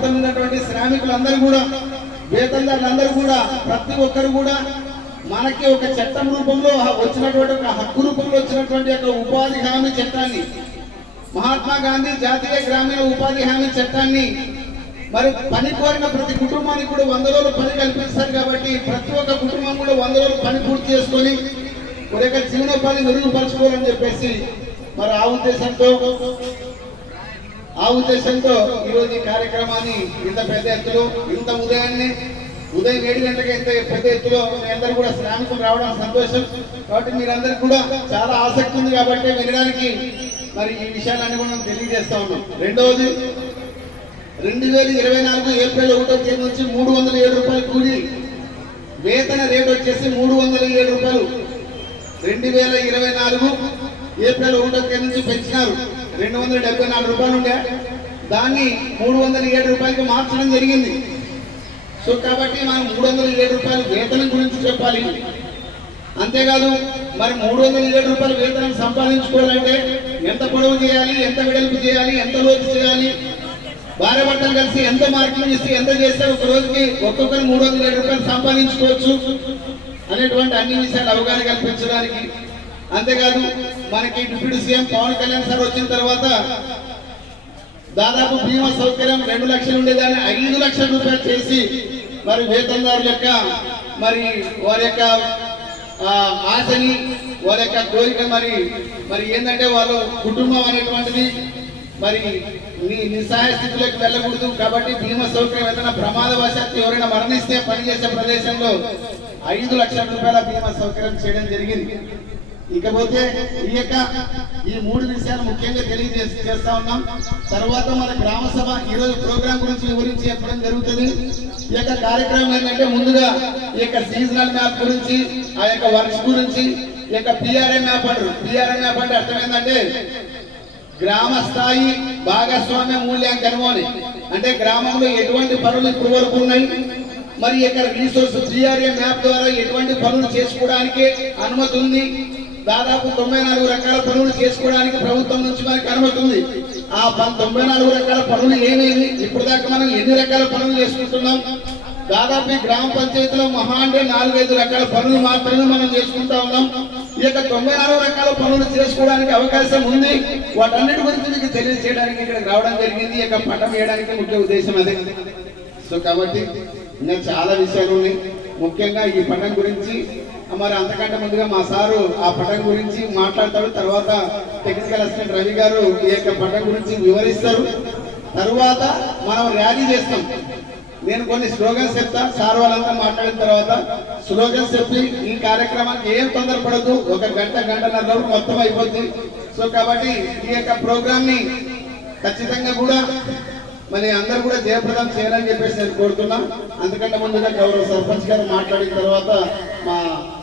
ప్రాంతంలో ఉన్నటువంటి శ్రామికులందరూ కూడా, వేతనదారులందరూ కూడా, ప్రతి ఒక్కరు కూడా మనకి ఒక చట్టం రూపంలో వచ్చినటువంటి, ఒక హక్కు రూపంలో వచ్చినటువంటి ఒక ఉపాధి హామీ చట్టాన్ని, మహాత్మా గాంధీ జాతీయ గ్రామీణ ఉపాధి హామీ చట్టాన్ని మరి పని కోరిన ప్రతి కుటుంబానికి కూడా 100 రోజులు పని కల్పిస్తారు. కాబట్టి ప్రతి ఒక్క కుటుంబం కూడా 100 రోజులు పని పూర్తి చేసుకొని మరి యొక్క జీవనోపాధి మెరుగుపరచుకోవాలని చెప్పేసి మరి ఆ ఉద్దేశంతో ఈరోజు ఈ కార్యక్రమాన్ని ఇంత పెద్ద ఎత్తులో, ఇంత ఉదయం 7 గంటలకి ఇంత పెద్ద ఎత్తులో మీ అందరూ కూడా శ్రామికులు రావడం సంతోషం. కాబట్టి మీరందరికీ కూడా చాలా ఆసక్తి ఉంది కాబట్టి వినడానికి మరి ఈ విషయాలన్నీ కూడా మనం తెలియజేస్తా ఉన్నాం. రెండవది, 2024 ఏప్రిల్ 1వ తేదీ నుంచి 307 రూపాయలు కూలీ వేతన రేటు వచ్చేసి 307 రూపాయలు 2024 ఏప్రిల్ 1వ తేదీ నుంచి పెంచినారు. 274 రూపాయలు ఉండే దాన్ని 307 రూపాయలకి మార్చడం జరిగింది. సో కాబట్టి మనం 307 రూపాయలు వేతనం గురించి చెప్పాలి. అంతేకాదు మరి 307 రూపాయలు వేతనం సంపాదించుకోవాలంటే ఎంత పొడవు చేయాలి, ఎంత వెడల్పు చేయాలి, ఎంత లోతు చేయాలి, భార్య భర్తలు కలిసి ఎంత మార్కెటింగ్ ఇస్తే ఎంత చేస్తే ఒక రోజుకి ఒక్కొక్కరు 307 రూపాయలు సంపాదించుకోవచ్చు అనేటువంటి అన్ని విషయాలు అవగాహన కల్పించడానికి. అంతేకాదు మనకి deputy CM Pawan Kalyan sir వచ్చిన తర్వాత దాదాపు బీమా సౌకర్యం 2 లక్షలు ఉండేదాన్ని 5 లక్షల రూపాయలు చేసి మరి వేతనదారుల యొక్క మరి వారి యొక్క ఆశని, వారి యొక్క కోరిక మరి ఏంటంటే వాళ్ళు కుటుంబం అనేటువంటిది మరి నిస్సహాయ స్థితిలోకి వెళ్ళకూడదు. కాబట్టి బీమా సౌకర్యం ఏదైనా ప్రమాదవశాత్తు ఎవరైనా మరణిస్తే పనిచేసే ప్రదేశంలో 5 లక్షల రూపాయల బీమా సౌకర్యం చేయడం జరిగింది. ఇకపోతే ఈ 3 విషయాలు ముఖ్యంగా తెలియజేస్తా ఉన్నాం. తర్వాత మన గ్రామ సభ ఈరోజు ప్రోగ్రాం గురించి వివరించి చెప్పడం జరుగుతుంది. ఈ యొక్క కార్యక్రమం ఏంటంటే ముందుగా ఈ యొక్క సీజనల్ మ్యాప్ గురించి, ఆ యొక్క వర్క్స్ గురించి, ఈ యొక్క పిఆర్ఏ మ్యాప్ అంటే అర్థం ఏంటంటే గ్రామ స్థాయి భాగస్వామ్య మూల్యాంకనం అని. అంటే గ్రామంలో ఎటువంటి పనులు ఇప్పుడు వరకు ఉన్నాయి, మరి ఇక్కడ రీసోర్స్ పిఆర్ఏ మ్యాప్ ద్వారా ఎటువంటి పనులు చేసుకోవడానికి అనుమతి ఉంది. దాదాపు 94 రకాల పనులు చేసుకోవడానికి ప్రభుత్వం నుంచి మనకి అనుమతి ఉంది. ఆ 94 రకాల పనులు ఏమేమి, ఇప్పుడు దాకా మనం ఎన్ని రకాల పనులు చేసుకుంటున్నాం? దాదాపు ఈ గ్రామ పంచాయతీలో మహా అంటే 4-5 రకాల పనులు మాత్రమే మనం చేసుకుంటా ఉన్నాం. ఈ యొక్క 94 రకాల పనులు చేసుకోవడానికి అవకాశం ఉంది. వాటన్నిటి గురించి మీకు తెలియజేయడానికి ఇక్కడికి రావడం జరిగింది. ఈ యొక్క పటం వేయడానికి ముఖ్య ఉద్దేశం అదే. సో కాబట్టి ఇంకా చాలా విషయాలు ఉన్నాయి. ముఖ్యంగా ఈ పటం గురించి మరి అంతకంటే ముందుగా మా సారు ఆ పటం గురించి మాట్లాడతాడు. తర్వాత టెక్నికల్ అసిస్టెంట్ రవి గారు ఈ యొక్క పటం గురించి వివరిస్తారు. తర్వాత మనం ర్యాలీ చేస్తాం. నేను కొన్ని స్లోగన్స్ చెప్తా, సార్ వాళ్ళంతా మాట్లాడిన తర్వాత స్లోగన్స్ చెప్పి ఈ కార్యక్రమానికి ఏం తొందరపడదు, 1 గంటన్నర మొత్తం అయిపోతుంది. సో కాబట్టి ఈ యొక్క ప్రోగ్రామ్ ని ఖచ్చితంగా కూడా మరి అందరూ కూడా జయప్రదం చేయాలని చెప్పేసి నేను కోరుతున్నా. అందుకంటే ముందుగా గౌరవ సర్పంచ్ గారు మాట్లాడిన తర్వాత మా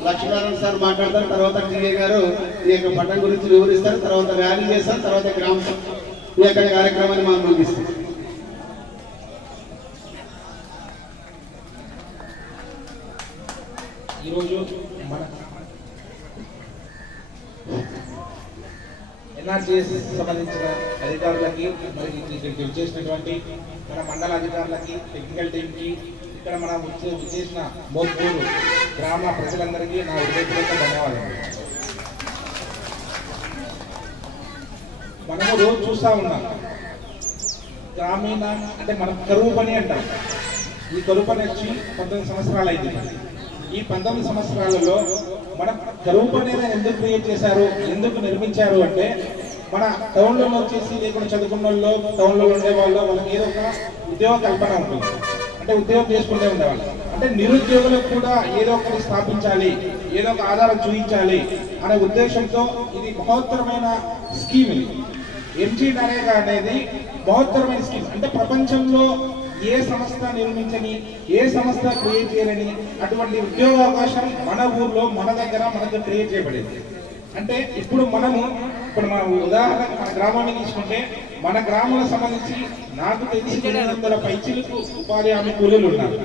లక్ష్మీనారాయణ సార్ మాట్లాడతారు. తర్వాత టీఏ గారు ఈ యొక్క పట్టణం గురించి వివరిస్తారు. తర్వాత ర్యాలీ చేస్తారు. తర్వాత గ్రామ ఈ యొక్క కార్యక్రమాన్ని మనం ముగిస్తాం. ఈరోజు మన ఎన్ఆర్జీఎస్ సంబంధించిన అధికారులకి, మరి ఇక్కడికి వచ్చేసినటువంటి మన మండల అధికారులకి, టెక్నికల్ టీంకి, ఇక్కడ మనం వచ్చేసిన మోత్కూరు గ్రామ ప్రజలందరికీ నా హృదయపూర్వక ధన్యవాదాలు. మనము రోజు చూస్తూ ఉన్నాం గ్రామీణ అంటే మనం కరువు పని అంటాం. ఈ కరువు పని వచ్చి 19 సంవత్సరాలు అయింది. ఈ 19 సంవత్సరాలలో మనం కరువు పని ఎందుకు క్రియేట్ చేశారు, ఎందుకు నిర్మించారు అంటే మన టౌన్లలో వచ్చేసి లేకుండా చదువుకున్న వాళ్ళు, టౌన్లో ఉండే వాళ్ళు, వాళ్ళకి ఏదో ఒక ఉద్యోగ కల్పన ఉంటుంది. అంటే ఉద్యోగం చేసుకుంటే ఉండేవాళ్ళు. అంటే నిరుద్యోగులకు కూడా ఏదో ఒకటి స్థాపించాలి, ఏదో ఒక ఆధారం చూపించాలి అనే ఉద్దేశంతో ఇది మహోత్తరమైన స్కీమ్. ఇది ఎంజీ నరేగా అనేది మహోత్తరమైన స్కీమ్. అంటే ప్రపంచంలో ఏ సంస్థ నిర్మించని, ఏ సంస్థ క్రియేట్ చేయని అటువంటి ఉద్యోగ అవకాశం మన ఊర్లో, మన దగ్గర మనకు క్రియేట్ చేయబడింది. అంటే ఇప్పుడు మన ఉదాహరణకు మన గ్రామాన్ని తీసుకుంటే, మన గ్రామాలకు సంబంధించి నాకు తెలిసి 200 పైచిలకు ఉపాధి హామీ కూలీలు ఉన్నారు.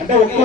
అంటే ఒక్క